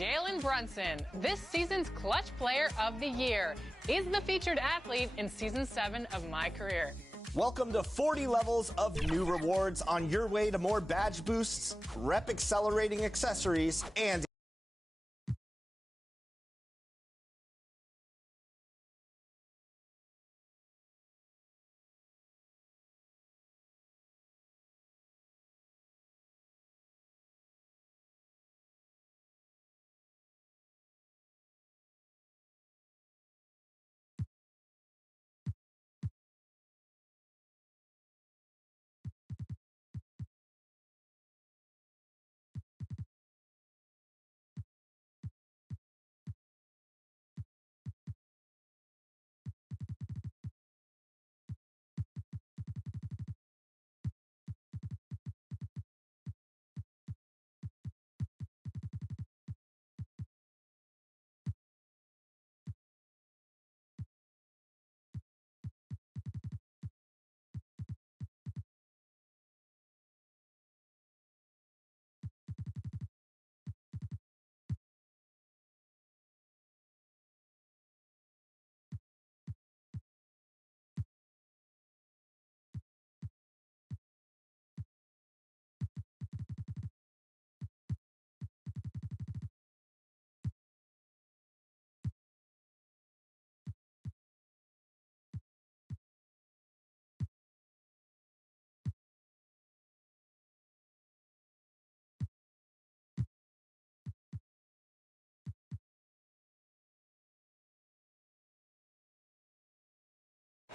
Jalen Brunson, this season's Clutch Player of the Year, is the featured athlete in Season 7 of My Career. Welcome to 40 levels of new rewards on your way to more badge boosts, rep accelerating accessories, and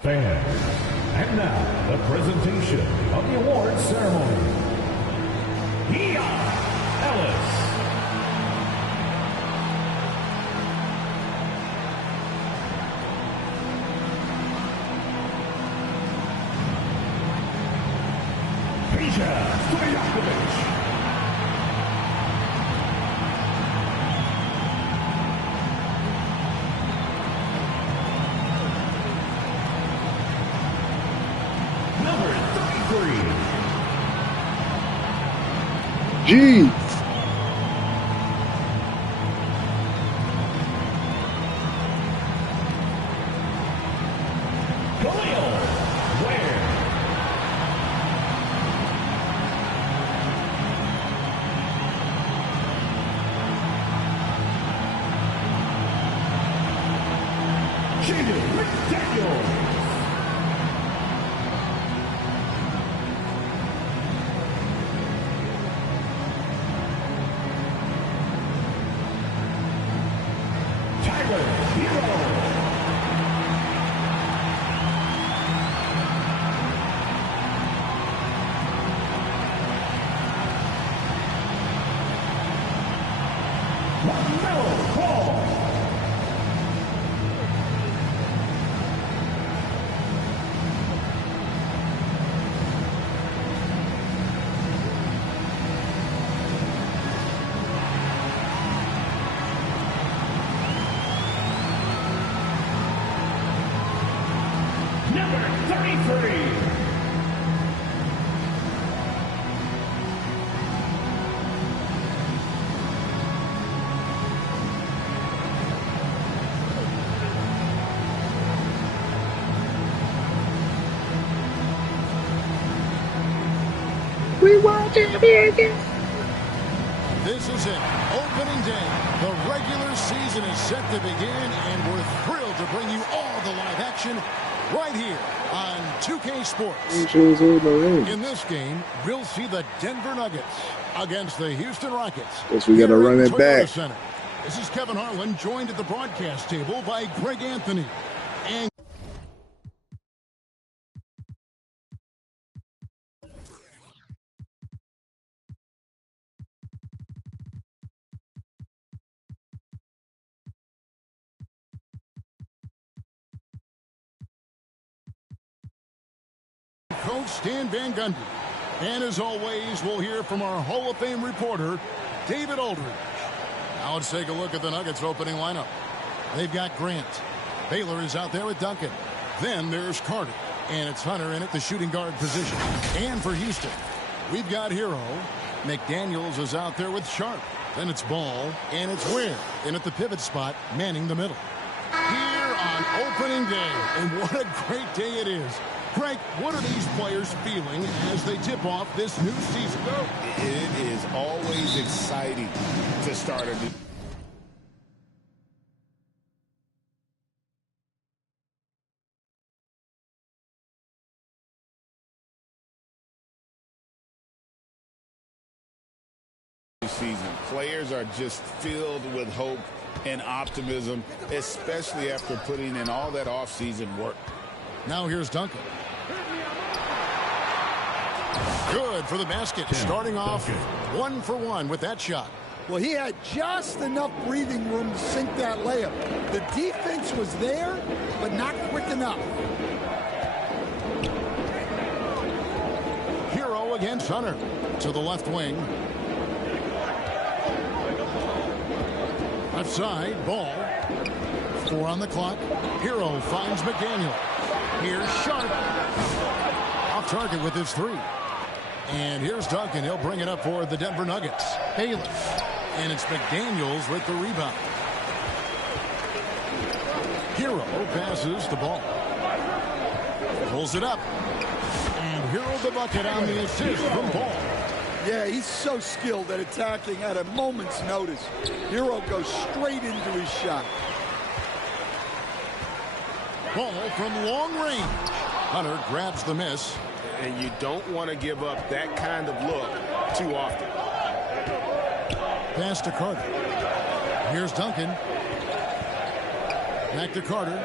fans, and now the presentation of the awards ceremony. Ellis. Peja Stojakovic. Jeez. LaMelo Ware. Jaden Daniels. number 33. We want champions. This is it. Opening day. The regular season is set to begin, and we're thrilled to bring you all the live action right here on 2K Sports. In this game, we'll see the Denver Nuggets against the Houston Rockets. Guess we got to run it back. Center. This is Kevin Harlan, joined at the broadcast table by Greg Anthony. And Coach Stan Van Gundy. And as always, we'll hear from our Hall of Fame reporter, David Aldridge. Now let's take a look at the Nuggets opening lineup. They've got Grant. Baylor is out there with Duncan. Then there's Carter. And it's Hunter in at the shooting guard position. And for Houston, we've got Herro. McDaniels is out there with Sharp. Then it's Ball. And it's Ware in at the pivot spot, manning the middle. Here on opening day. And what a great day it is. Greg, what are these players feeling as they tip off this new season? It is always exciting to start a new season. Players are just filled with hope and optimism, especially after putting in all that off-season work. Now here's Duncan. Good for the basket. Starting off 1 for 1 with that shot. Well, he had just enough breathing room to sink that layup. The defense was there, but not quick enough. Herro against Hunter. To the left wing. Left side, Ball. 4 on the clock. Herro finds McDaniel. Here's Sharp. Off target with his 3. And here's Duncan. He'll bring it up for the Denver Nuggets. Baylor. And it's McDaniels with the rebound. Herro passes the ball. Pulls it up. And Herro the bucket on the assist from Ball. Yeah, he's so skilled at attacking at a moment's notice. Herro goes straight into his shot. Ball from long range. Hunter grabs the miss. And you don't want to give up that kind of look too often. Pass to Carter. Here's Duncan. Back to Carter.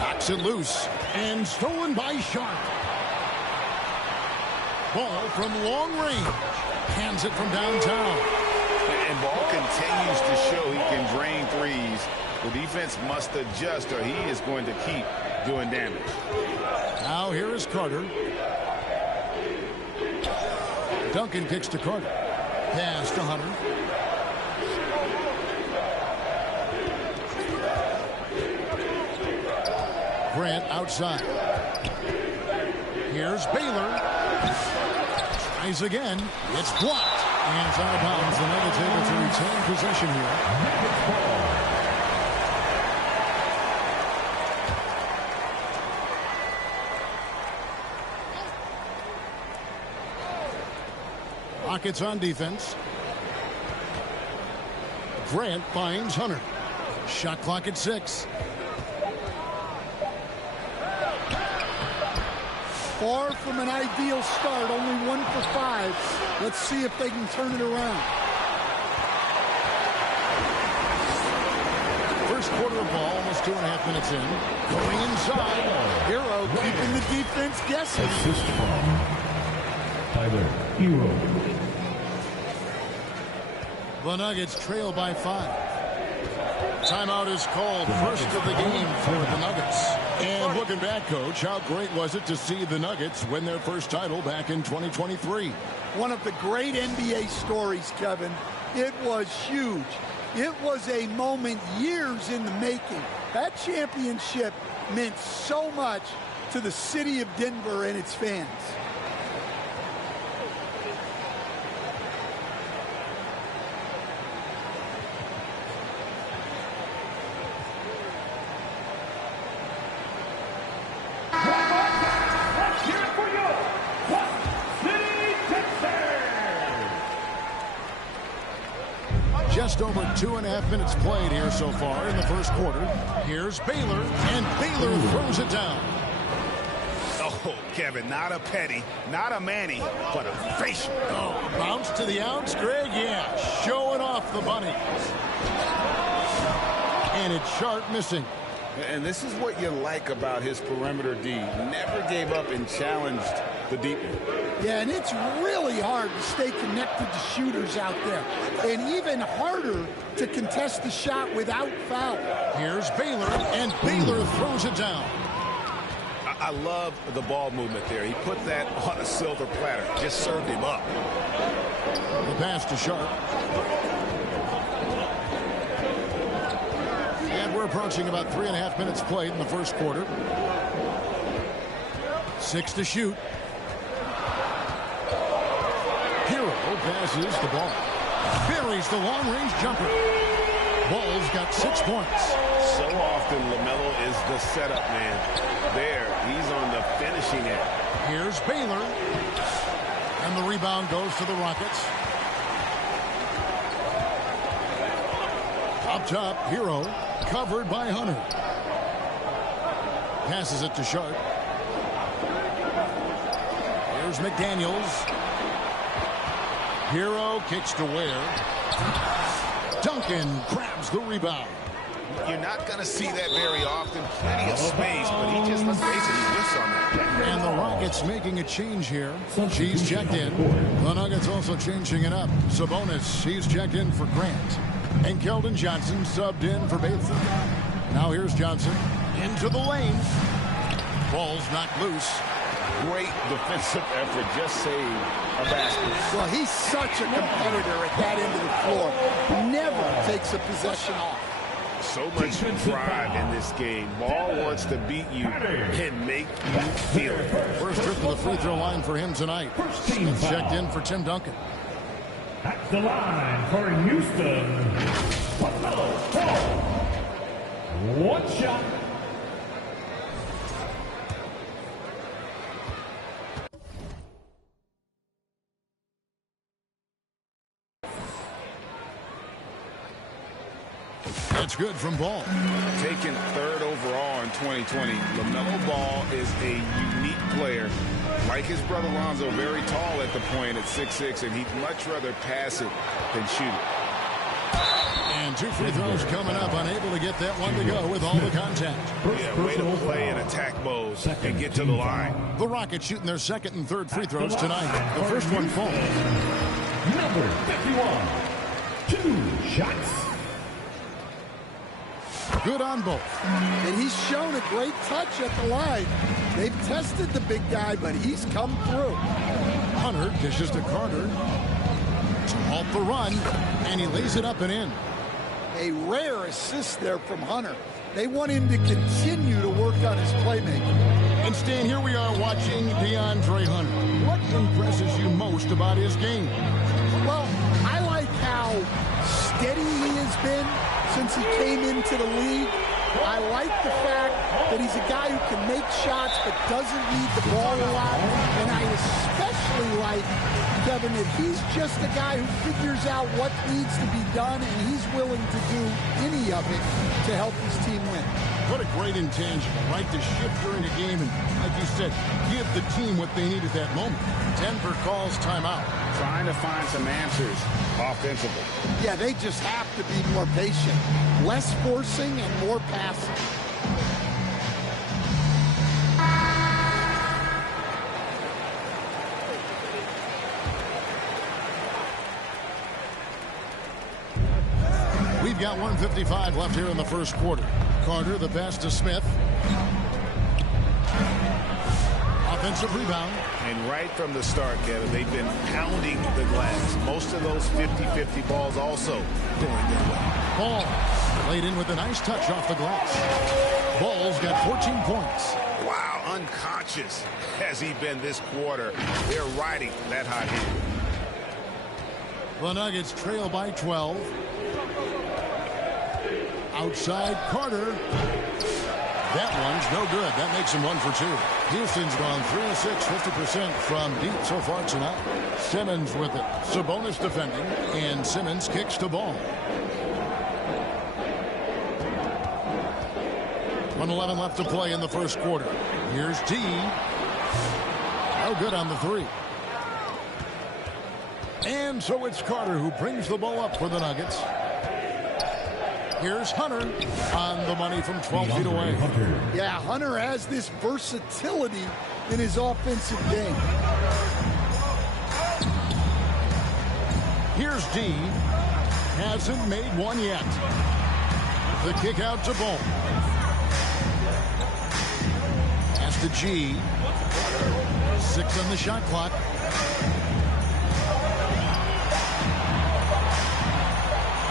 Knocks it loose. And stolen by Sharp. Ball from long range. Hands it from downtown. And Ball continues to show he can drain threes. The defense must adjust or he is going to keep doing damage. Now here is Carter. Duncan kicks to Carter. Pass to Hunter. Grant outside. Here's Baylor. Tries again. It's blocked. And it's out of bounds. The Nuggets able to retain possession here. Rockets on defense. Grant finds Hunter. Shot clock at 6. Far from an ideal start, only 1 for 5. Let's see if they can turn it around. First quarter of ball, almost 2.5 minutes in. Going inside. Herro keeping the defense guessing. Assist from Tyler Herro. The Nuggets trail by 5. Timeout is called. First of the game for the Nuggets. And looking back, Coach, how great was it to see the Nuggets win their first title back in 2023? One of the great NBA stories, Kevin. It was huge. It was a moment years in the making. That championship meant so much to the city of Denver and its fans. Just over 2.5 minutes played here so far in the first quarter. Here's Baylor, and Baylor throws it down. Oh, Kevin, not a petty, not a Manny, but a facial. Oh, bounce to the outs, Greg, yeah, showing off the bunny. And it's sharp missing. And this is what you like about his perimeter D. Never gave up and challenged the deep one. Yeah, and it's really hard to stay connected to shooters out there. And even harder to contest the shot without foul. Here's Baylor, and Baylor throws it down. I love the ball movement there. He put that on a silver platter. Just served him up. The pass to Sharp. And we're approaching about 3.5 minutes played in the first quarter. 6 to shoot. Herro passes the ball. Buries the long-range jumper. Ball's got 6 points. So often LaMelo is the setup man. There, he's on the finishing end. Here's Baylor. And the rebound goes to the Rockets. Up top, Herro, covered by Hunter. Passes it to Sharp. Here's McDaniels. Herro kicks to Ware. Duncan grabs the rebound. You're not going to see that very often. Plenty of space, but he just, let's face it, he whiffs on that. And the Rockets making a change here. She's checked in. The Nuggets also changing it up. Sabonis, he's checked in for Grant. And Keldon Johnson subbed in for Bates. Now here's Johnson into the lane. Ball's knocked loose. Great defensive effort. Just saved a basket. Well, he's such a competitor at that end of the floor. Never takes a possession off. So much pride in this game. Ball wants to beat you and make you feel it. First trip to the free throw line for him tonight. Smith checked in for Tim Duncan. At the line for Houston, LaMelo Ware. One shot. That's good from Ball. Taken third overall in 2020, LaMelo Ball is a unique player. Like his brother Lonzo, very tall at the point at 6'6", and he'd much rather pass it than shoot it. And 2 free throws coming up, unable to get that one to go with all the contact. Yeah, way to play in attack modes and get to the line. The Rockets shooting their second and third free throws tonight. The first one falls. Number 51. 2 shots. Good on both. And he's shown a great touch at the line. They've tested the big guy, but he's come through. Hunter dishes to Carter to halt the run, and he lays it up and in. A rare assist there from Hunter. They want him to continue to work on his playmaking. And Stan, here we are watching DeAndre Hunter. What impresses you most about his game? Well, I like how steady he has been since he came into the league. I like the fact that he's a guy who can make shots but doesn't need the ball a lot. And I especially like, Kevin, that he's just a guy who figures out what needs to be done, and he's willing to do any of it to help his team win. What a great intangible, right? To shift during a game and, like you said, give the team what they need at that moment. Denver calls timeout. Trying to find some answers offensively. Yeah, they just have to be more patient. Less forcing and more passing. We've got 1:55 left here in the first quarter. Carter, the pass to Smith. Offensive rebound. And right from the start, Kevin, they've been pounding the glass. Most of those 50-50 balls also going their way. Ball laid in with a nice touch off the glass. Ball's got 14 points. Wow, unconscious has he been this quarter. They're riding that hot heat. The Nuggets trail by 12. Outside Carter. That one's no good. That makes him 1 for 2. Houston's gone 3 of 6, 50% from deep so far tonight. Simmons with it. Sabonis defending, and Simmons kicks the ball. 1:11 left to play in the first quarter. Here's D. No good on the three. And so it's Carter who brings the ball up for the Nuggets. Here's Hunter on the money from 12 feet away. Yeah, Hunter has this versatility in his offensive game. Here's D. Hasn't made one yet. The kick out to Ball. Pass to G. 6 on the shot clock.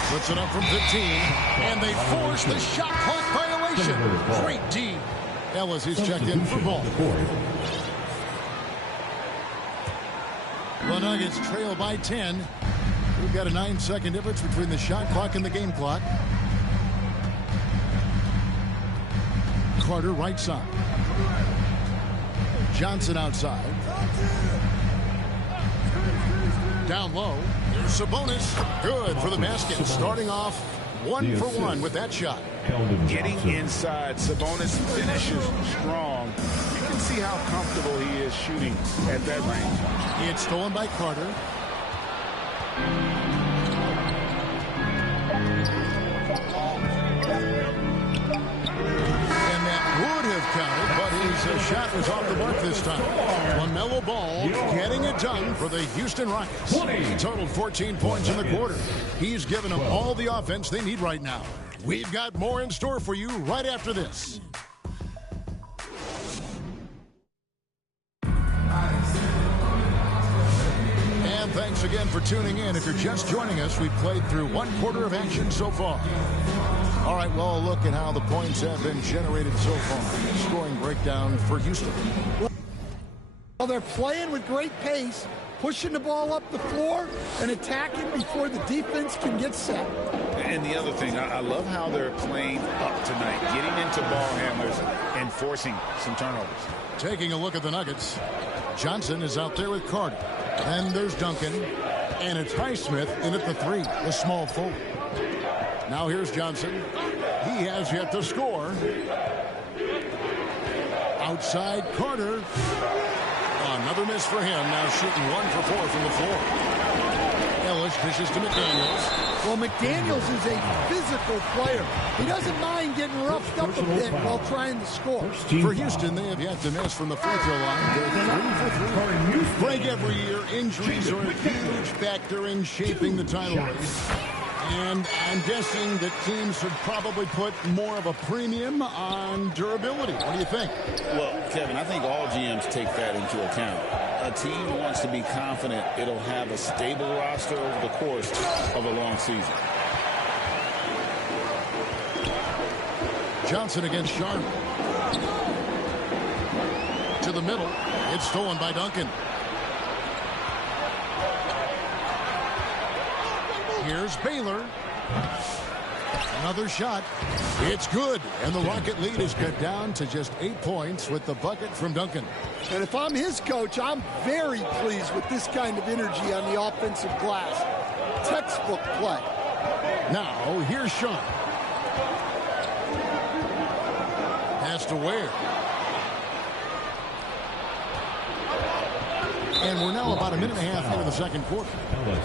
Puts it up from 15, and they force the shot clock violation. Great D. Ellis is checked in for Ball. The Nuggets trail by 10. We've got a 9-second difference between the shot clock and the game clock. Carter right side. Johnson outside. Down low. There's Sabonis. Good for the basket. Starting off 1 for 1 with that shot. Getting inside. Sabonis finishes strong. You can see how comfortable he is shooting at that range. It's stolen by Carter. And that would have counted, but his shot was off the mark this time. LaMelo Ball getting it done for the Houston Rockets. He totaled 14 points in the quarter. He's given them all the offense they need right now. We've got more in store for you right after this. And thanks again for tuning in. If you're just joining us, we've played through 1 quarter of action so far. All right, well, a look at how the points have been generated so far. Scoring breakdown for Houston. Well, they're playing with great pace, pushing the ball up the floor and attacking before the defense can get set. And the other thing, I love how they're playing up tonight, getting into ball handlers and forcing some turnovers. Taking a look at the Nuggets. Johnson is out there with Carter. And there's Duncan. And it's Highsmith in at the 3, the small forward. Now here's Johnson. He has yet to score. Outside Carter. Another miss for him. Now shooting 1 for 4 from the floor. Ellis dishes to McDaniels. Well, McDaniels is a physical player. He doesn't mind getting roughed up a bit while trying to score. For Houston, they have yet to miss from the free throw line. They're 3 for 3. Like every year, injuries are a huge factor in shaping the title race. And I'm guessing that teams should probably put more of a premium on durability. What do you think? Well, Kevin, I think all GMs take that into account. A team wants to be confident it'll have a stable roster over the course of a long season. Johnson against Sharp. To the middle. It's stolen by Duncan. Here's Baylor. Another shot. It's good. And the Rocket lead is cut down to just 8 points with the bucket from Duncan. And if I'm his coach, I'm very pleased with this kind of energy on the offensive glass. Textbook play. Now, here's Sean. Pass to Ware. And we're now about a minute and a half into the second quarter.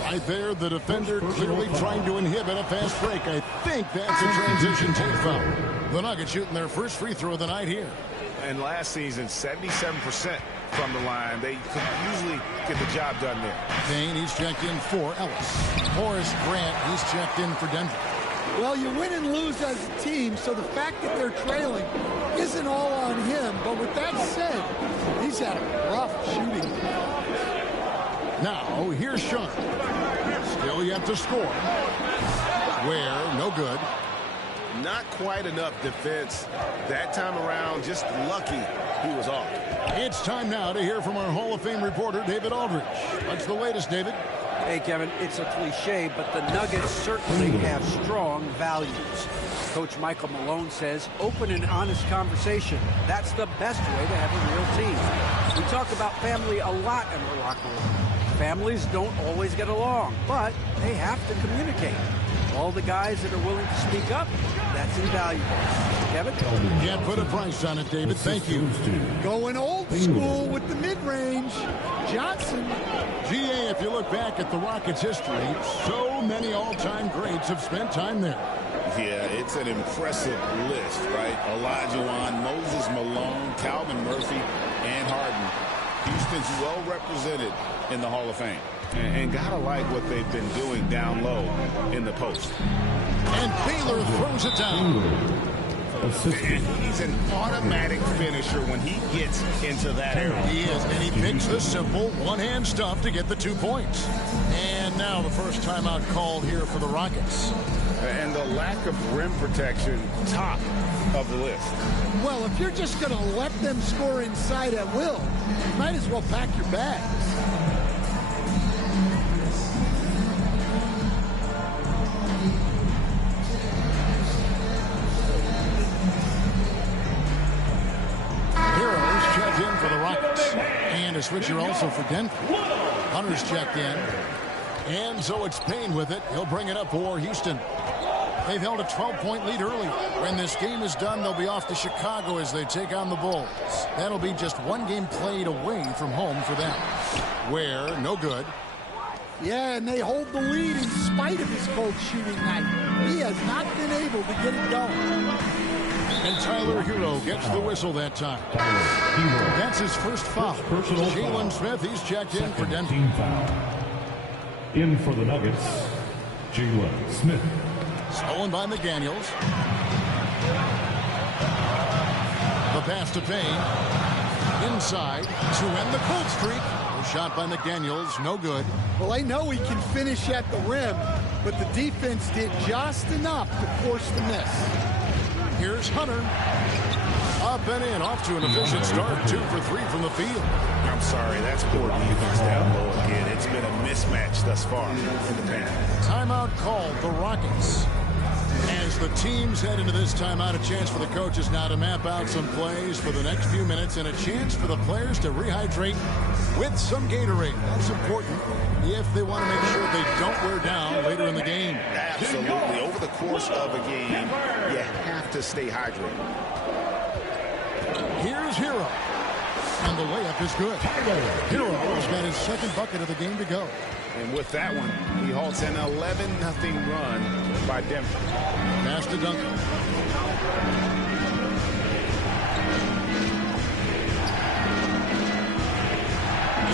Right there, the defender clearly trying to inhibit a fast break. I think that's a transition take foul. The Nuggets shooting their first free throw of the night here. And last season, 77% from the line. They could usually get the job done there. Payne, he's checked in for Ellis. Horace Grant, he's checked in for Denver. Well, you win and lose as a team, so the fact that they're trailing isn't all on him. But with that said, he's had a rough shooting. Now, here's Sean. Still yet to score. Ware, no good. Not quite enough defense that time around. Just lucky he was off. It's time now to hear from our Hall of Fame reporter, David Aldridge. What's the latest, David? Hey, Kevin, it's a cliche, but the Nuggets certainly have strong values. Coach Michael Malone says open and honest conversation. That's the best way to have a real team. We talk about family a lot in the locker room. Families don't always get along, but they have to communicate. All the guys that are willing to speak up, that's invaluable. Kevin? Can't put a price on it, David. Thank you. Going old school with the mid-range. Johnson. GA, if you look back at the Rockets' history, so many all-time greats have spent time there. Yeah, it's an impressive list, right? Olajuwon, Moses Malone, Calvin Murphy, and Harden. Houston's well represented in the Hall of Fame. And gotta like what they've been doing down low in the post. And Baylor throws it down. He's an automatic finisher when he gets into that area. He is, and he picks the simple one-hand stuff to get the 2 points. And now the first timeout called here for the Rockets. And the lack of rim protection, top of the list. Well, if you're just going to let them score inside at will, you might as well pack your bags. Herro's checked in for the Rockets. And a switcher also for Denver. Hunter's checked in. And so it's Payne with it. He'll bring it up for Houston. They've held a 12-point lead early. When this game is done, they'll be off to Chicago as they take on the Bulls. That'll be just one game played away from home for them. Ware, no good. Yeah, and they hold the lead in spite of his cold shooting night. He has not been able to get it going. And Tyler Herro gets the whistle that time. That's his first foul. Jalen Smith, he's checked in for Denver. In for the Nuggets, Jalen Smith. Stolen by McDaniels. The pass to Payne. Inside to end the cold streak. A shot by McDaniels, no good. Well, I know he can finish at the rim, but the defense did just enough to force the miss. Here's Hunter. Up and in, off to an efficient start. 2 for 3 from the field. I'm sorry, that's poor defense down low again. It's been a mismatch thus far in the paint. Timeout called the Rockets. As the teams head into this timeout, a chance for the coaches now to map out some plays for the next few minutes and a chance for the players to rehydrate with some Gatorade. That's important if they want to make sure they don't wear down later in the game. Absolutely. Over the course of a game, you have to stay hydrated. Here's Herro. And the layup is good. Herro's got his second bucket of the game to go. And with that one, he halts an 11-0 run by Denver. Pass to Duncan.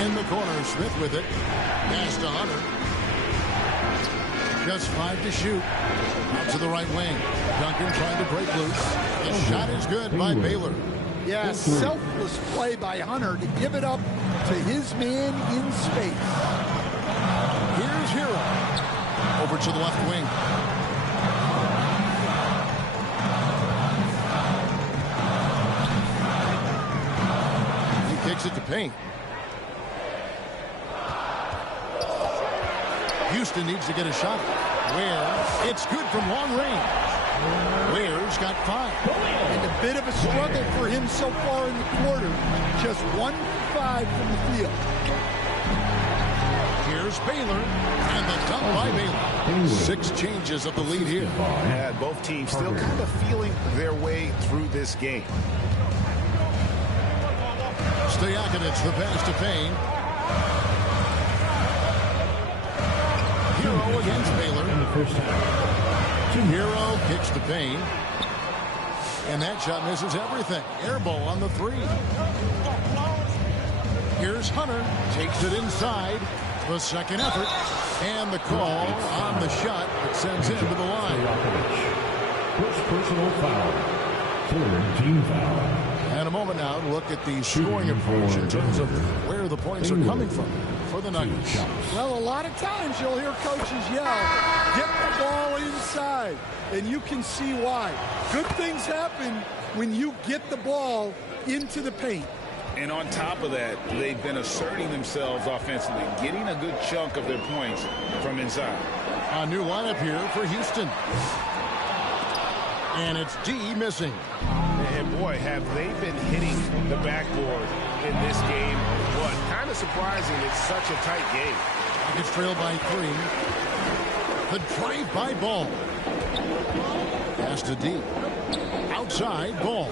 In the corner, Smith with it. Pass to Hunter. Just 5 to shoot. Out to the right wing. Duncan trying to break loose. The shot is good by Baylor. Yeah, selfless play by Hunter to give it up to his man in space. Here's Herro. Over to the left wing. He kicks it to Payne. Houston needs to get a shot. Ware, it's good from long range. Ware's got 5. And a bit of a struggle for him so far in the quarter. Just 1 for 5 from the field. Here's Baylor, and the dunk by Baylor. 6 changes of the lead here. Yeah, both teams still kind of feeling their way through this game. Stojakovic, the pass to Payne. Herro against Baylor. In the first half. Herro kicks to Payne. And that shot misses everything. Air ball on the 3. Here's Hunter. Takes it inside. The second effort. And the call on the shot that sends him to the line. First personal foul. Third team foul. And a moment now to look at the scoring approach in terms of where the points are coming from. for the Nuggets. Well, a lot of times you'll hear coaches yell, get the ball inside, and you can see why. Good things happen when you get the ball into the paint. And on top of that, they've been asserting themselves offensively, getting a good chunk of their points from inside. A new lineup here for Houston. And it's D missing. And boy, have they been hitting the backboard in this game. What? Kind of surprising. It's such a tight game. Nuggets trail by 3. The drive-by ball. Pass to D. Outside ball.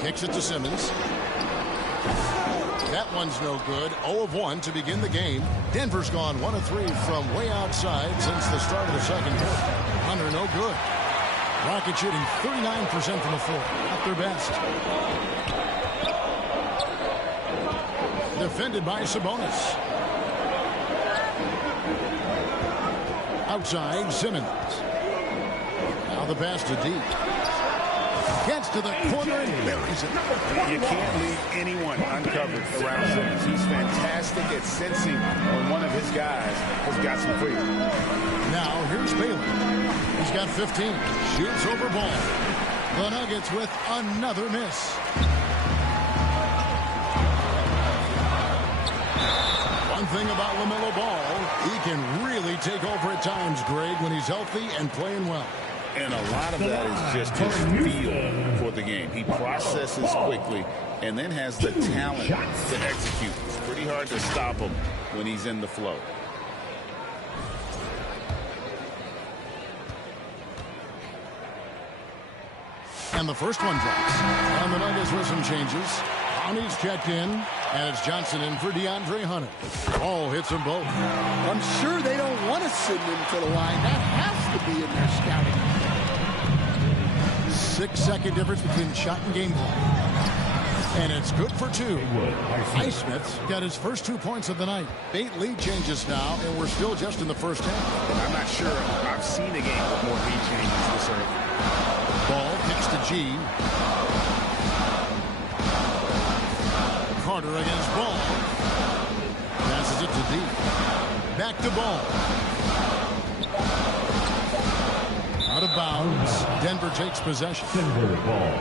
Kicks it to Simmons. That one's no good. 0 of 1 to begin the game. Denver's gone 1 of 3 from way outside since the start of the second quarter. Under no good. Rockets shooting 39% from the floor. At their best. Defended by Sabonis. Outside Simmons. Now the pass to D. Gets to the corner and buries it. You can't leave anyone uncovered around Simmons. He's fantastic at sensing when one of his guys has got some freedom. Now here's Bailey. He's got 15. Shoots over ball. The Nuggets with another miss. One thing about LaMelo Ball, he can really take over at times, Greg, when he's healthy and playing well. And a lot of that is just his feel for the game. He processes quickly and then has the talent to execute. It's pretty hard to stop him when he's in the flow. And the first one drops. And the Nuggets with some changes. Downey's checked in, and it's Johnson in for DeAndre Hunter. Ball hits them both. I'm sure they don't want to send him to the line. That has to be in their scouting. 6-second difference between shot and game ball. And it's good for 2. Highsmith's got his first 2 points of the night. 8 lead changes now, and we're still just in the first half. I'm not sure I've seen a game with more lead changes this early. Ball kicks to G. Carter against Ball. Passes it to D. Back to Ball. Out of bounds. Denver takes possession. Denver ball.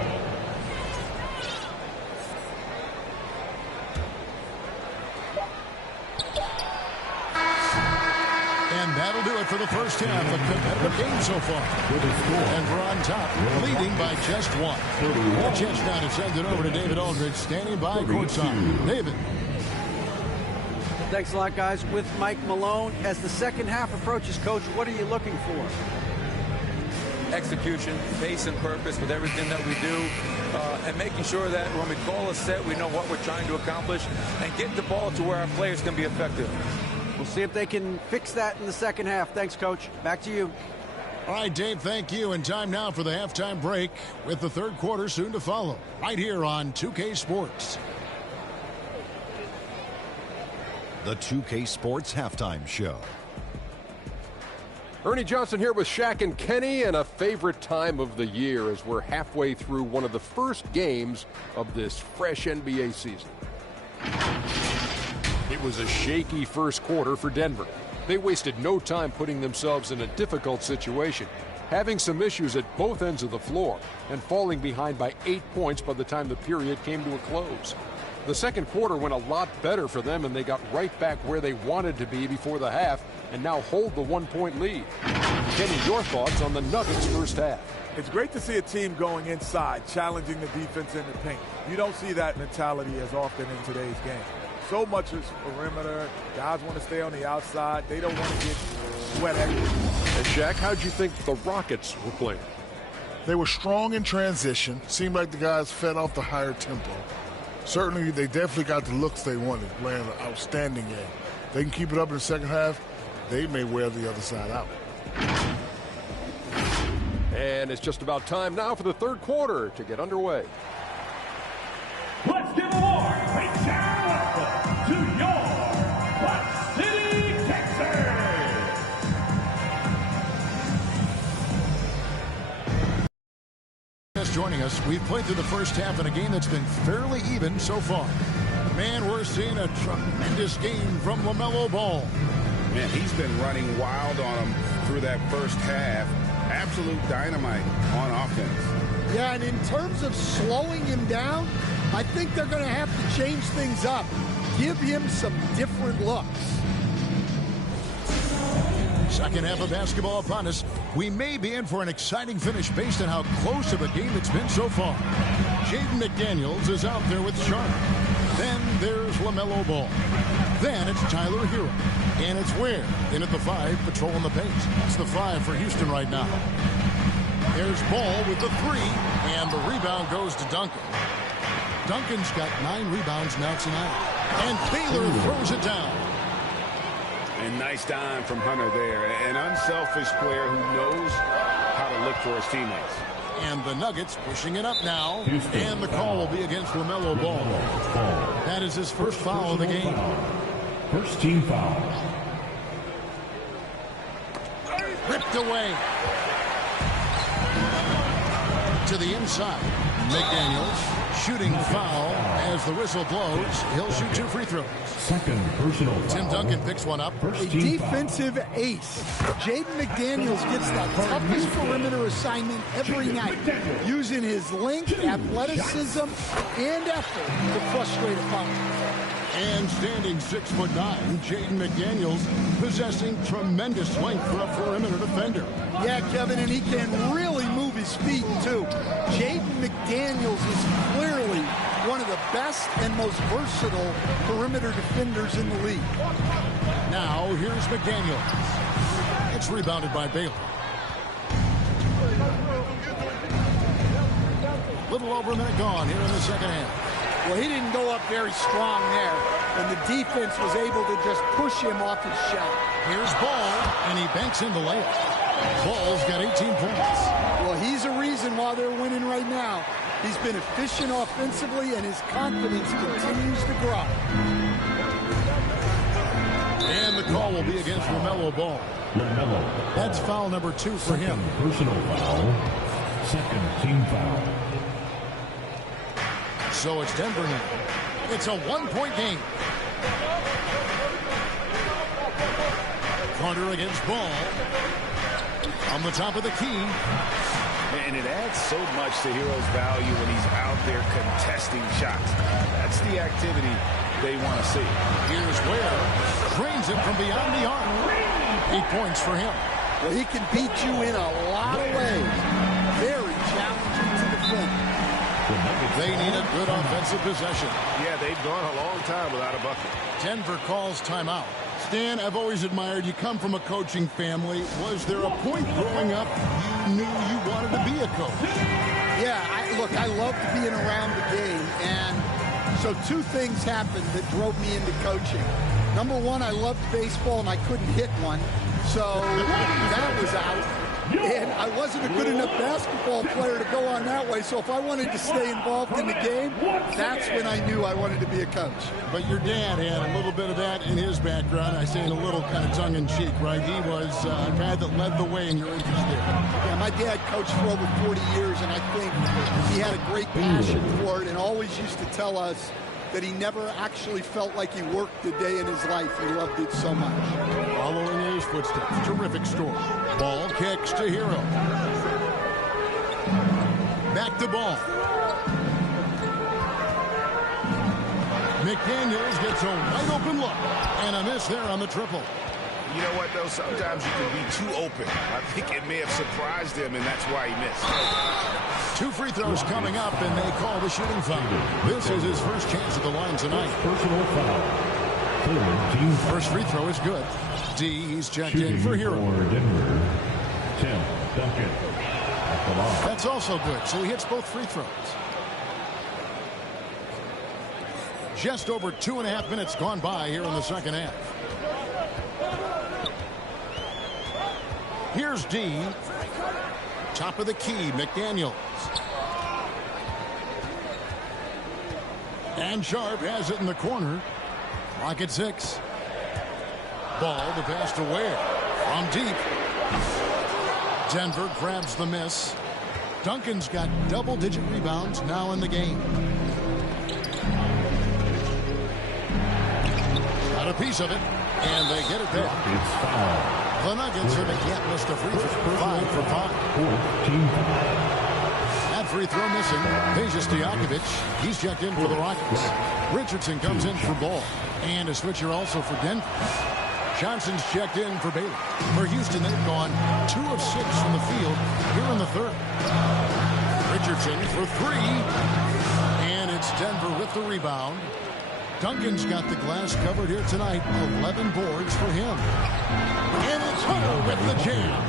And that'll do it for the first half. A competitive game so far. And we're on top, leading by just 1. A chance now to send it over to David Aldridge, standing by courtside. David. Thanks a lot, guys. With Mike Malone, as the second half approaches, Coach, what are you looking for? Execution, pace and purpose with everything that we do, and making sure that when we call a set, we know what we're trying to accomplish and get the ball to where our players can be effective. We'll see if they can fix that in the second half. Thanks, Coach. Back to you. All right, Dave, thank you. And time now for the halftime break with the third quarter soon to follow right here on 2K Sports. The 2K Sports Halftime Show. Ernie Johnson here with Shaq and Kenny, and a favorite time of the year as we're halfway through one of the first games of this fresh NBA season. It was a shaky first quarter for Denver. They wasted no time putting themselves in a difficult situation, having some issues at both ends of the floor and falling behind by 8 points by the time the period came to a close. The second quarter went a lot better for them, and they got right back where they wanted to be before the half and now hold the 1-point lead. Kenny, your thoughts on the Nuggets' first half? It's great to see a team going inside, challenging the defense in the paint. You don't see that mentality as often in today's game. So much is perimeter. Guys want to stay on the outside. They don't want to get sweat equity. And Shaq, how'd you think the Rockets were playing? They were strong in transition. Seemed like the guys fed off the higher tempo. Certainly, they definitely got the looks they wanted, playing an outstanding game. They can keep it up in the second half, they may wear the other side out. And it's just about time now for the third quarter to get underway. Let's give a warm big shout out to your Butt City, Texas. Just joining us, we've played through the first half in a game that's been fairly even so far. Man, we're seeing a tremendous game from LaMelo Ball. Man, he's been running wild on him through that first half. Absolute dynamite on offense. Yeah, and in terms of slowing him down, I think they're going to have to change things up. Give him some different looks. Second half of basketball upon us. We may be in for an exciting finish based on how close of a game it's been so far. Jaden McDaniels is out there with Sharp. Then there's LaMelo Ball. Then it's Tyler Herro. And it's Ware in at the 5, patrolling the paint. It's the 5 for Houston right now. There's Ball with the 3, and the rebound goes to Duncan. Duncan's got 9 rebounds now tonight. And Taylor throws it down. And nice dime from Hunter there. An unselfish player who knows how to look for his teammates. And the Nuggets pushing it up now. And the call will be against LaMelo Ball. That is his first foul of the game. First team foul. Ripped away. To the inside. McDaniels shooting foul as the whistle blows. He'll shoot 2 free throws. Second personal foul. Tim Duncan picks one up. A defensive ace. Jaden McDaniels gets the toughest perimeter assignment every night, using his length, athleticism, and effort to frustrate opponents. And standing 6'9", Jaden McDaniels possessing tremendous length for a perimeter defender. Yeah, Kevin, and he can really move his feet, too. Jaden McDaniels is clearly one of the best and most versatile perimeter defenders in the league. Now, here's McDaniels. It's rebounded by Baylor. Little over a minute gone here in the second half. Well, he didn't go up very strong there, and the defense was able to just push him off his shot. Here's Ball, and he banks in the layup. Ball's got 18 points. Well, he's a reason why they're winning right now. He's been efficient offensively, and his confidence continues to grow. And the call will be against LaMelo Ball. That's foul number 2 for him. Personal foul. Second team foul. So it's Denver now. It's a 1-point game. Carter against Ball. On the top of the key. And it adds so much to Herro's value when he's out there contesting shots. That's the activity they want to see. Here's Ware. Drains it from beyond the arc. 8 points for him. Well, he can beat you in a lot of ways. Very challenging to defend. They need a good offensive possession. Yeah, they've gone a long time without a bucket. Denver calls timeout. Stan, I've always admired you. Come from a coaching family. Was there a point growing up you knew you wanted to be a coach? Yeah, I loved being around the game. And so 2 things happened that drove me into coaching. Number 1, I loved baseball, and I couldn't hit one. So that was out. And I wasn't a good enough basketball player to go on that way. So if I wanted to stay involved in the game, that's when I knew I wanted to be a coach. But your dad had a little bit of that in his background. I say in a little kind of tongue-in-cheek, right? He was a guy that led the way in your interest there. Yeah, my dad coached for over 40 years, and I think he had a great passion for it and always used to tell us that he never actually felt like he worked a day in his life. He loved it so much. Following in his footsteps, terrific story. Ball kicks to Herro. Back to Ball. McDaniels gets a wide open look. And a miss there on the triple. You know what, though? Sometimes you can be too open. I think it may have surprised him, and that's why he missed. 2 free throws coming up, and they call the shooting foul. This is his first chance at the line tonight. Personal foul. First free throw is good. D, he's checked in for Herro. Denver. Tim Duncan. That's also good, so he hits both free throws. Just over 2.5 minutes gone by here in the second half. Here's D. Top of the key, McDaniels. And Sharp has it in the corner. Clock at 6. Ball, the pass to Ware. From deep. Denver grabs the miss. Duncan's got double-digit rebounds now in the game. Got a piece of it, and they get it there. The Nuggets are to get missed a free throw. 5 for 5. That free throw missing. Peja Stojakovic, he's checked in for the Rockets. Richardson comes in for Ball. And a switcher also for Denver. Johnson's checked in for Baylor. For Houston, they've gone 2 of 6 from the field here in the third. Richardson for 3. And it's Denver with the rebound. Duncan's got the glass covered here tonight. 11 boards for him. And it's Hunter with the jam.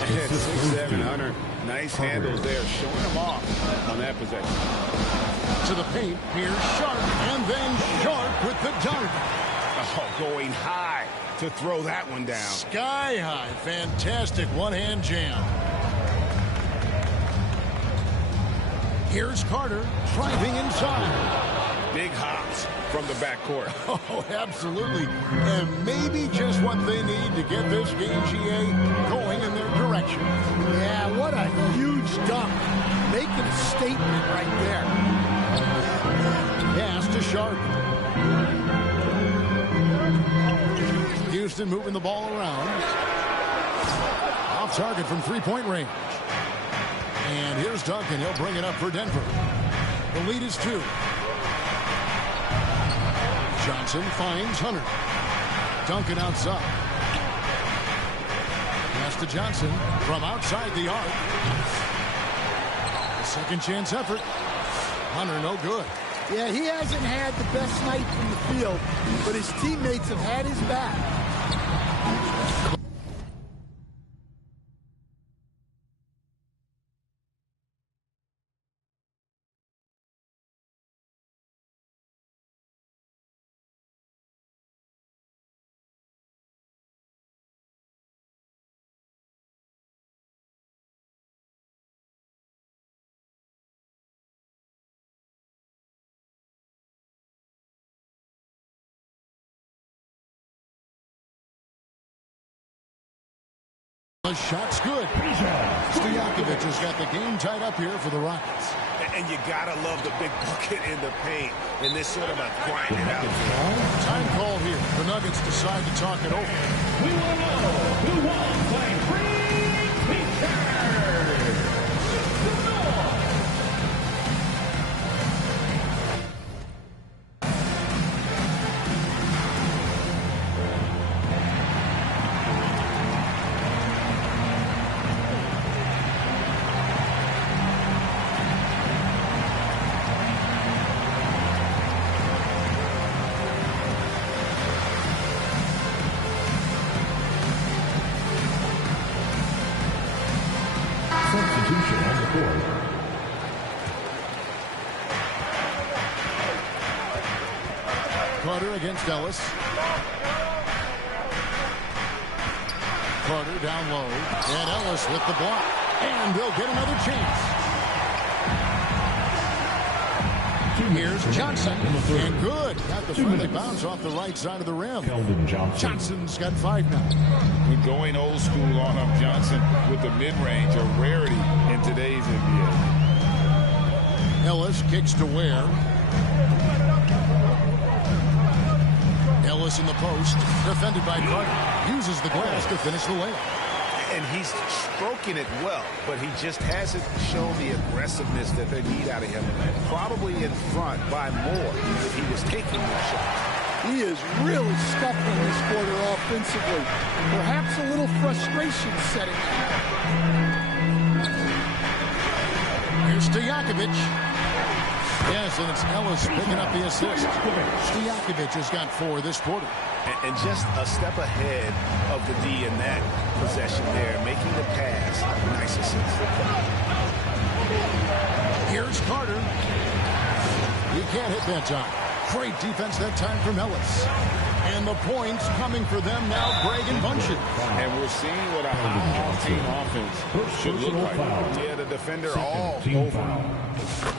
6'7" Hunter. Nice handles there, showing him off on that possession. To the paint, here's Sharp, and then Sharp with the dunk. Oh, going high to throw that one down. Sky high, fantastic one-hand jam. Here's Carter driving inside. Big hops from the backcourt. Oh, absolutely. And maybe just what they need to get this game, GA, going in their direction. Yeah, what a huge dunk. Making a statement right there. Pass to Sharp. Houston moving the ball around. Off target from three-point range. And here's Duncan. He'll bring it up for Denver. The lead is 2. Johnson finds Hunter. Duncan outside. Pass to Johnson from outside the arc. Second chance effort. Hunter no good. Yeah, he hasn't had the best night from the field, but his teammates have had his back. The shot's good. Stojakovic has got the game tied up here for the Rockets. And you gotta love the big bucket in the paint in this sort of a grind it out. Time call here. The Nuggets decide to talk it over. We want to know who won by 3 pictures. Substitution on the court. Carter against Ellis. Carter down low. And Ellis with the block. And they'll get another chance. Here's Johnson. And good. Got the friendly bounce off the right side of the rim. Johnson's got 5 now. We're going old school on up Johnson with the mid-range, a rarity in today's NBA. Ellis kicks to Ware. Ellis in the post, defended by Carter. Uses the glass to finish the layup. And he's stroking it well, but he just hasn't shown the aggressiveness that they need out of him. Probably in front by more if he was taking more shots. He is really scuffling this quarter offensively. Perhaps a little frustration setting in. Here's Stojakovic. Yes, and it's Ellis picking up the assist. Stojakovic has got 4 this quarter. And just a step ahead of the D in that possession there, making the pass. Nice assist. Here's Carter. He can't hit that time. Great defense that time from Ellis. And the points coming for them now, Greg and Bunchen. And we're seeing what a high-octane offense should look like. Yeah, the defender all over.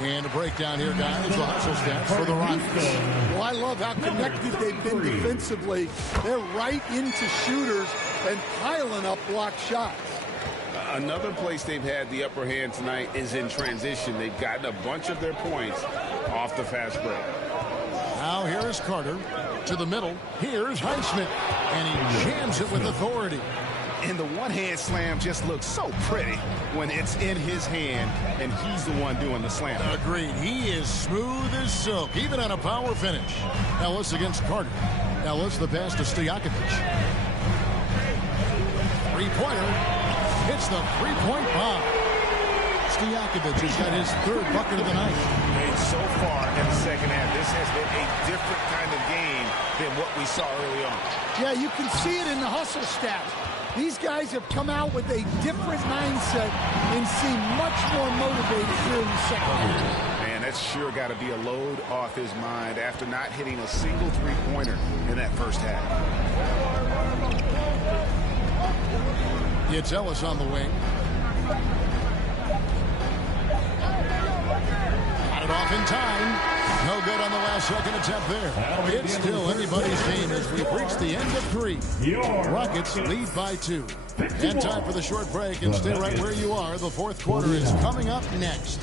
And a breakdown here, guys. The hustle stats for the Rockets. Well, I love how connected they've been defensively. They're right into shooters and piling up blocked shots. Another place they've had the upper hand tonight is in transition. They've gotten a bunch of their points off the fast break. Now here is Carter. To the middle. Here's Highsmith. And he jams it with authority. And the one-hand slam just looks so pretty when it's in his hand and he's the one doing the slam. Agreed. He is smooth as silk, even on a power finish. Ellis against Carter. Ellis, the pass to Stojakovic. Three-pointer. Hits the three-point bomb. Stojakovic has got his third bucket of the night. And so far in the second half, this has been a different kind of game than what we saw early on. Yeah, you can see it in the hustle stats. These guys have come out with a different mindset and seem much more motivated here in the second half. Man, that's sure got to be a load off his mind after not hitting a single three-pointer in that first half. It's Ellis on the wing. Got it off in time. No good on the last second attempt there. It's still anybody's game as we've reached the end of three. Rockets lead by 2. And time for the short break, and stay right where you are. The fourth quarter is coming up next.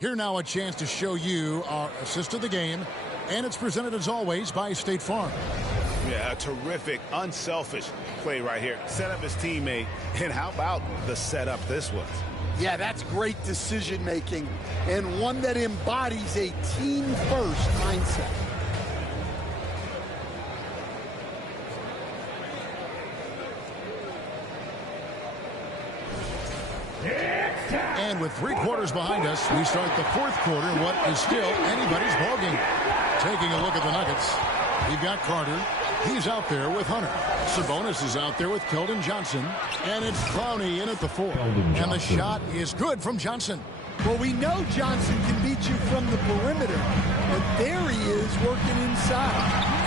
Here now a chance to show you our assist of the game, and it's presented as always by State Farm. Yeah, a terrific, unselfish play right here. Set up his teammate, and how about the setup this was? Yeah, that's great decision making and one that embodies a team-first mindset. And with 3 quarters behind us, we start the fourth quarter in what is still anybody's ballgame. Taking a look at the Nuggets, we've got Carter. He's out there with Hunter. Sabonis is out there with Keldon Johnson. And it's Clowney in at the 4. And the shot is good from Johnson. Well, we know Johnson can beat you from the perimeter, but there he is working inside.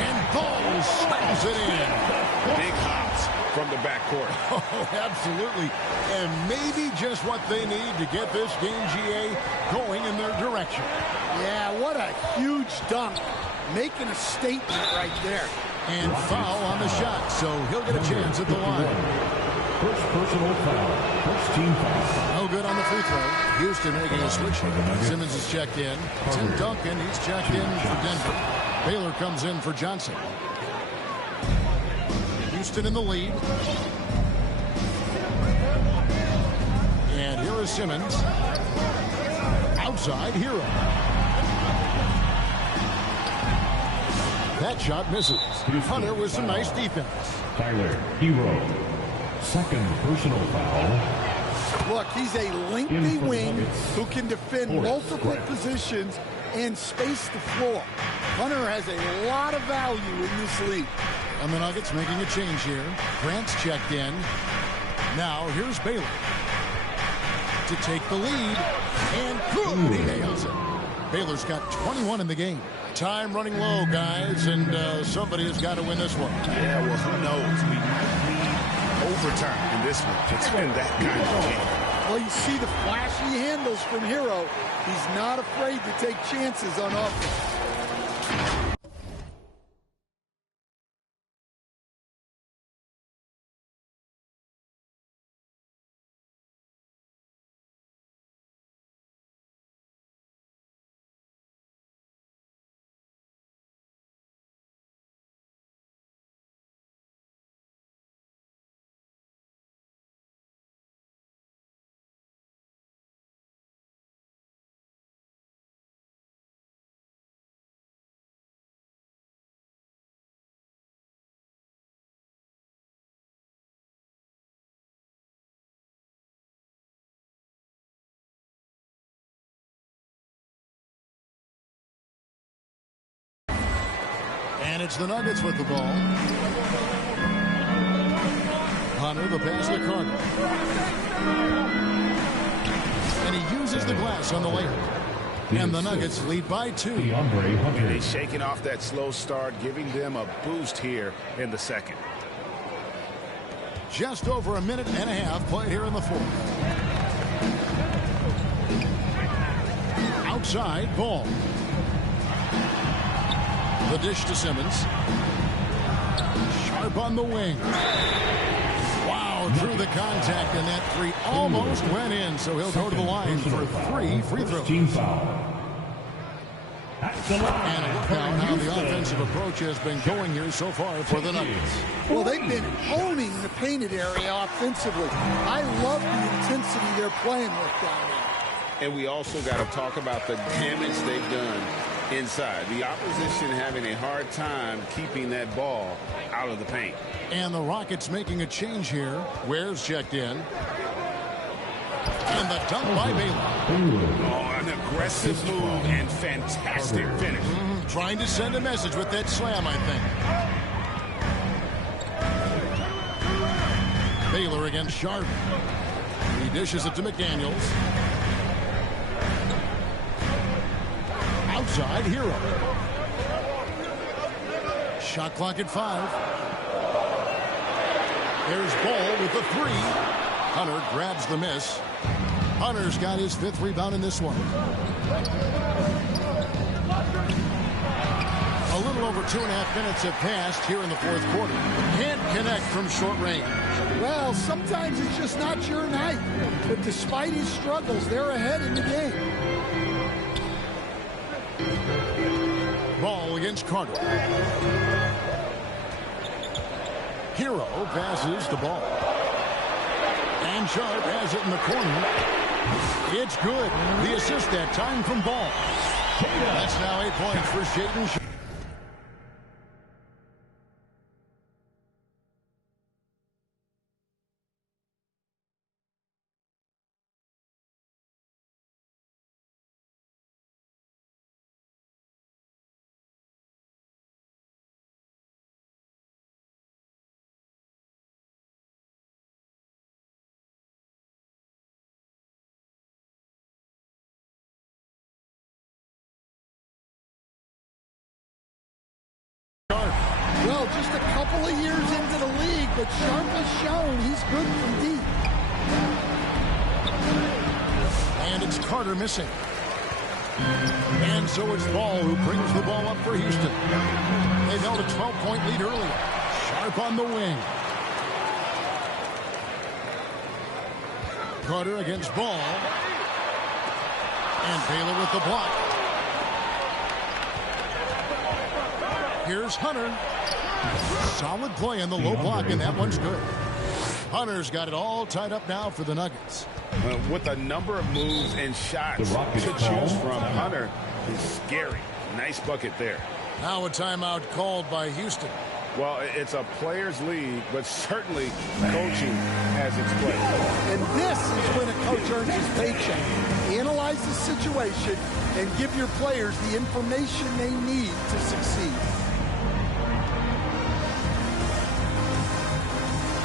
And Ball slams it in. Big hops from the backcourt. Oh, absolutely. And maybe just what they need to get this game, GA, going in their direction. Yeah, what a huge dunk. Making a statement right there. And foul on the shot, so he'll get a chance at the line. First personal foul. First team foul. No good on the free throw. Houston making a switch. Simmons is checked in. Tim Duncan, he's checked in for Denver. Baylor comes in for Johnson. Houston in the lead. And here is Simmons. Outside, Herro. That shot misses. Hunter with some nice defense. Tyler Herro. Second personal foul. Look, he's a lengthy wing who can defend multiple positions and space the floor. Hunter has a lot of value in this league. And the Nuggets making a change here. Grant's checked in. Now here's Baylor to take the lead. And good, he nails it. Baylor's got 21 in the game. Time running low, guys, and somebody has got to win this one. Yeah, well, who knows? We need overtime in this one. It's been that kind of game. Well, you see the flashy handles from Herro. He's not afraid to take chances on offense. And it's the Nuggets with the ball. Hunter, the pass to Carter. And he uses the glass on the layup. And the Nuggets lead by 2. And he's shaking off that slow start, giving them a boost here in the second. Just over a minute and a half played here in the fourth. outside, Ball. The dish to Simmons. Sharp on the wing. Wow, through the contact, and that three almost went in, so he'll go to the line for 3 free throws. Team foul. And a look now at how the offensive approach has been going here so far for the Nuggets. Well, they've been owning the painted area offensively. I love the intensity they're playing with down there. And we also got to talk about the damage they've done inside. The opposition having a hard time keeping that ball out of the paint. And the Rockets making a change here. Ware's checked in. And the dunk by Baylor. Oh, an aggressive move and fantastic finish. Trying to send a message with that slam, I think. Baylor against Sharp. He dishes it to McDaniels. Outside, Herro. Shot clock at 5. There's Ball with the 3. Hunter grabs the miss. Hunter's got his 5th rebound in this one. A little over 2.5 minutes have passed here in the 4th quarter. Can't connect from short range. Well, sometimes it's just not your night. But despite his struggles, they're ahead in the game. Ball against Carter. Herro passes the ball. And Sharp has it in the corner. It's good. The assist that time from Ball. That's now 8 points for Shaedon Sharp. Well, just a couple of years into the league, but Sharp has shown he's good from deep. And it's Carter missing. And so it's Ball who brings the ball up for Houston. They held a 12-point lead earlier. Sharp on the wing. Carter against Ball. And Baylor with the block. Here's Hunter. Solid play in the low block, and that one's good. Hunter's got it all tied up now for the Nuggets. With a number of moves and shots to choose from, Hunter is scary. Nice bucket there. Now a timeout called by Houston. Well, it's a players' league, but certainly coaching has its place. And this is when a coach earns his paycheck. Analyze the situation and give your players the information they need to succeed.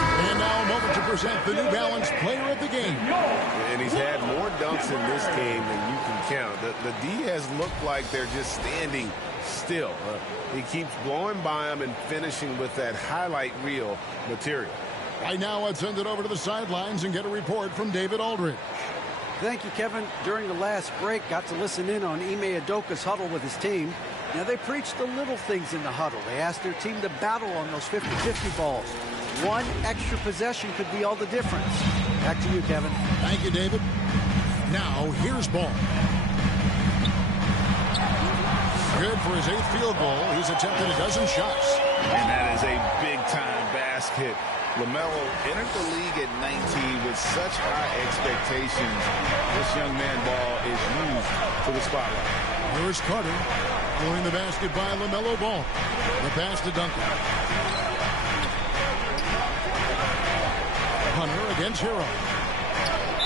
And now a moment to present the New Balance Player of the Game. And he's had more dunks in this game than you can count. The D has looked like they're just standing still. He keeps blowing by them and finishing with that highlight reel material. Right now, I'd send it over to the sidelines and get a report from David Aldridge. Thank you, Kevin. During the last break, got to listen in on Ime Udoka's huddle with his team. Now, they preached the little things in the huddle. They asked their team to battle on those 50-50 balls. One extra possession could be all the difference. Back to you, Kevin. Thank you, David. Now, here's Ball. Good for his 8th field goal. He's attempted a dozen shots. And that is a big-time basket. LaMelo entered the league at 19 with such high expectations. This young man Ball is used for the spotlight. Here's Carter. Throwing the basket by LaMelo Ball. The pass to Duncan. Hunter against Herro.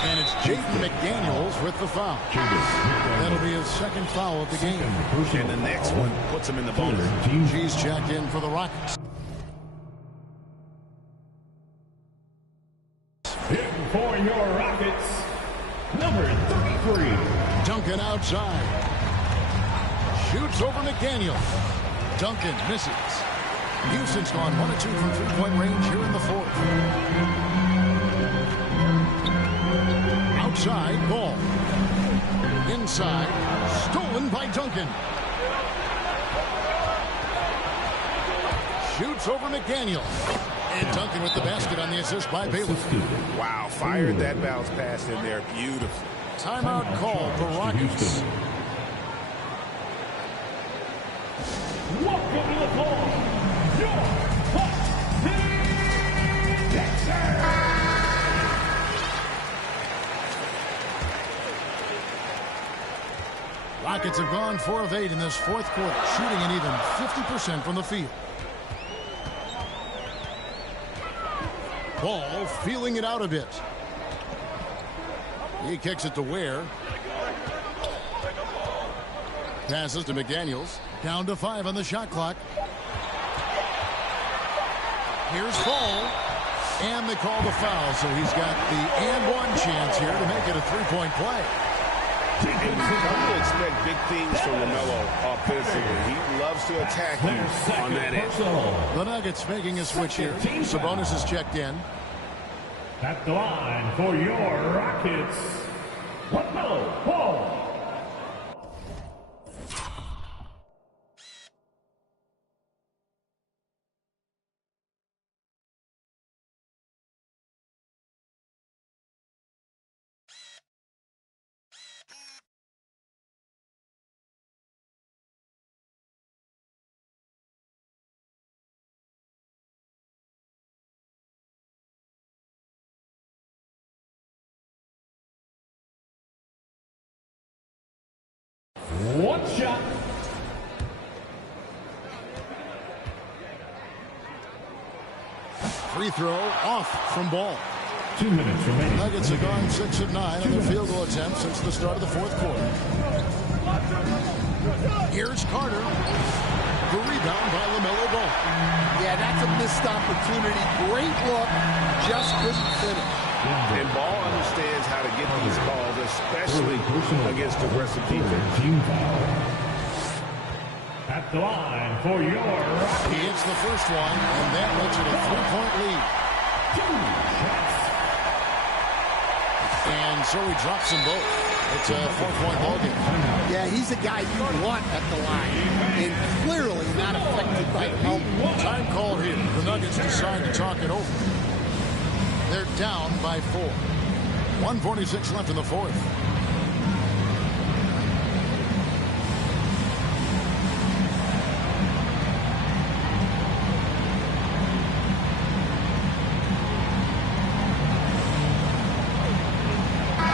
And it's Jaden McDaniels with the foul. That'll be his 2nd foul of the game. And the next one puts him in the bonus. He's checked in for the Rockets. Hitting for your Rockets, number 33. Duncan outside. Shoots over McDaniels. Duncan misses. Houston's gone 1 of 2 from 3-point range here in the 4th. Outside, Ball. Inside, Stolen by Duncan. Shoots over McDaniel. And Duncan with the basket on the assist by Baylor. Wow, fired that bounce pass in there. Beautiful. Timeout called the Rockets. Welcome to the floor, your Hot City Texans. Rockets have gone 4 of 8 in this fourth quarter, shooting an even 50% from the field. Ball feeling it out a bit. He kicks it to Ware. Passes to McDaniels. Down to 5 on the shot clock. Here's Ball. And they call the foul, so he's got the and one chance here to make it a three-point play. And we come to expect big things from LaMelo offensively. He loves to attack you on that end. The Nuggets making a switch here. Sabonis is checked in. At the line for your Rockets, LaMelo Ball. One shot. Free throw off from Ball. 2 minutes remaining. Nuggets have gone 6 of 9 on their field goal attempts since the start of the fourth quarter. Here's Carter. The rebound by LaMelo Ball. Yeah, that's a missed opportunity. Great look, just couldn't finish. And Ball understands how to get these calls, especially against aggressive defense. Team foul. At the line for your Rockets. He hits the first one, and that makes it a 3-point lead. 2 shots. And so he drops them both. It's a 4-point ball game. Yeah, he's a guy you want at the line, and clearly not affected by the helmet. Time called here. The Nuggets decide to talk it over. They're down by 4. 1:46 left in the fourth.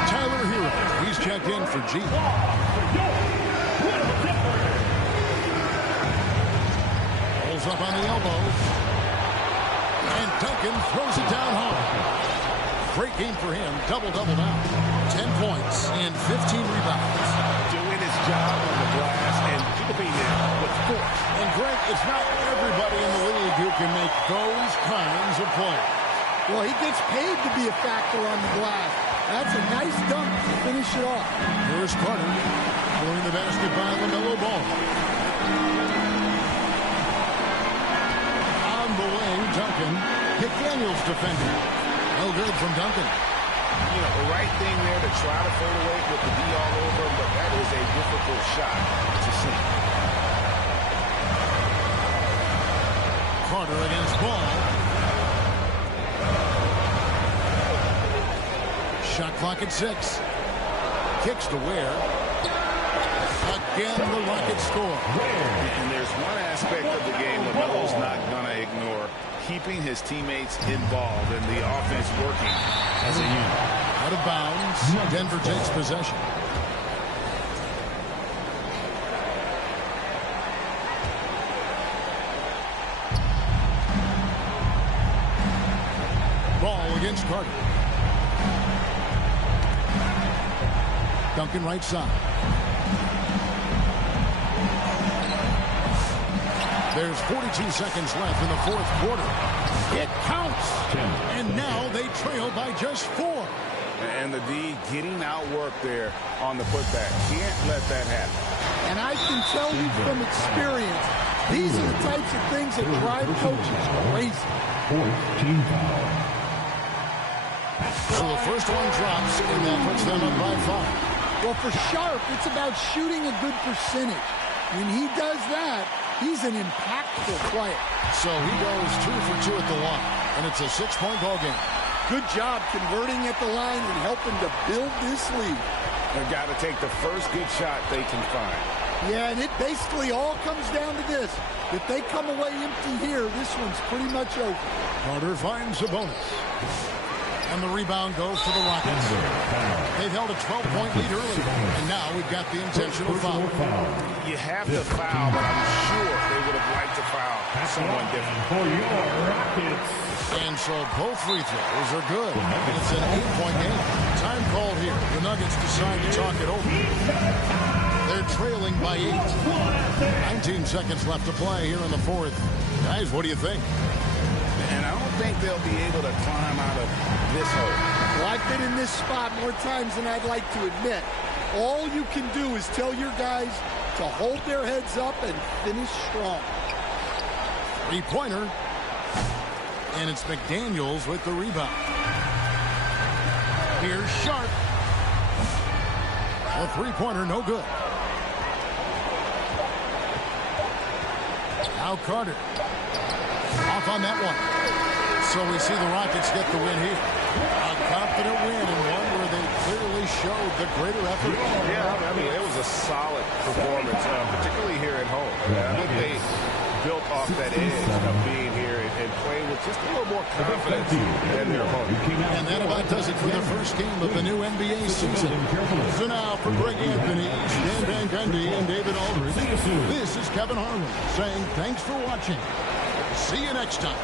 Tyler Herro, he's checked in for G. Pulls up on the elbow. And Duncan throws it down hard. Great game for him. Double-double now. 10 points and 15 rebounds. Doing his job on the glass and keeping it with force. And Greg, it's not everybody in the league who can make those kinds of plays. Well, he gets paid to be a factor on the glass. That's a nice dunk to finish it off. Here's Carter. Pulling the basket by LaMelo Ball. On the wing, Duncan. McDaniels defending. No good from Duncan. You know, the right thing there to try to fade away with the D all over, but that is a difficult shot to see. Carter against Ball. Shot clock at 6. Kicks to Ware. Again, the Rockets score. And there's one aspect of the game LaMelo's not going to ignore. Keeping his teammates involved and the offense working as a unit. Out of bounds. Denver takes possession. Ball against Carter. Duncan right side. There's 42 seconds left in the fourth quarter. It counts. And now they trail by just 4. And the D getting outworked there on the putback. Can't let that happen. And I can tell you from experience, these are the types of things that drive coaches crazy. Team foul. So the first one drops, and that puts them up by 5. Well, for Sharp, it's about shooting a good percentage. When he does that, he's an impactful player. So he goes 2 for 2 at the line, and it's a 6-point ball game. Good job converting at the line and helping to build this lead. They've got to take the first good shot they can find. Yeah, and it basically all comes down to this. If they come away empty here, this one's pretty much over. Carter finds Sabonis. And the rebound goes to the Rockets. They've held a 12-point lead early, and now we've got the intentional foul. You have to foul, but I'm sure they would have liked to foul someone different. For your Rockets. And so both free throws are good. And it's an 8-point game. Time called here. The Nuggets decide to talk it over. They're trailing by 8. 19 seconds left to play here in the fourth. Guys, what do you think? And I don't think they'll be able to climb out of this hole. Well, I've been in this spot more times than I'd like to admit. All you can do is tell your guys to hold their heads up and finish strong. 3-pointer. And it's McDaniels with the rebound. Here's Sharp. A 3-pointer, no good. Now Carter. Off on that one. So we see the Rockets get the win here. A confident win, and one where they clearly showed the greater effort. Yeah, I mean, it was a solid performance, particularly here at home. I think they built off that edge of being here and playing with just a little more confidence than their opponent. And that about does it for the first game of the new NBA season. So now for Greg Anthony, Dan Van Gundy, and David Aldridge, this is Kevin Harlan saying thanks for watching. See you next time.